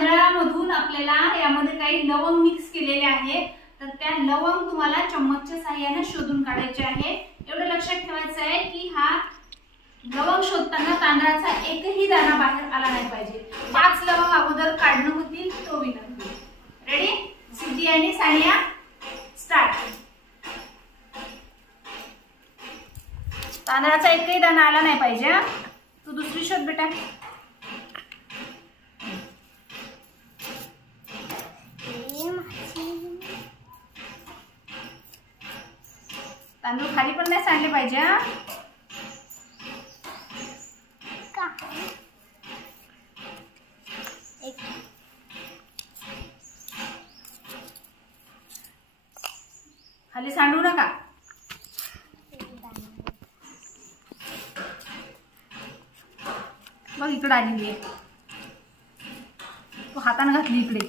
तांदळामधून आपल्याला यामध्ये काही लवंग मिक्स केलेले आहे, तर त्या लवंग तुम्हाला चम्मचच्या सहाय्याने शोधून काढायचे आहे। एवढं लक्षात ठेवायचं आहे की हा लवंग शोधताना तांदळाचा एकही दाणा बाहेर आला नाही पाहिजे। 5 लवंग अगोदर काढणं होतील तो विनर होईल। रेडी? सिद्धी आणि सानिया स्टार्ट। तांदळाचा एकही दाणा आला नाही पाहिजे। तू दुसरी शोध बेटा। तांदूळ खाली पण नाही सांडले पाहिजे। खाली सांडू नका। बघ इकडे आलेली आहे, तू हाताने घातली इकडे।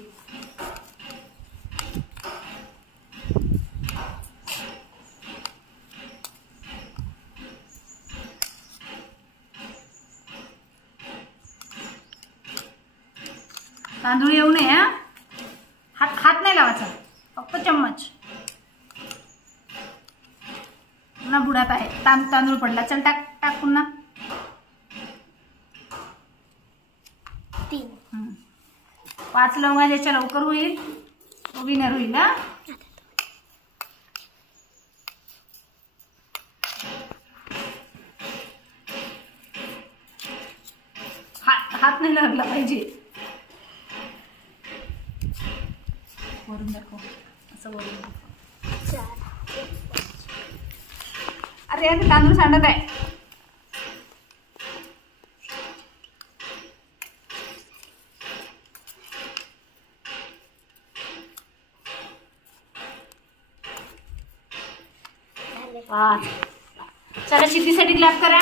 तांदूळ येऊ नये। हात नाही लावायचा, फक्त चम्मच। पुन्हा बुडात आहे, तांदूळ पडला। चल टाक टाक पुन्हा। 3 5 लवंगा ज्याच्या लवकर होईल तो विनर होईल। हात नाही लागला पाहिजे। वरून दाखव, असं वरून दाखव। 4 अरे यार तांदूळ सांडत आहे। चला सिद्धीसाठी क्लॅप करा।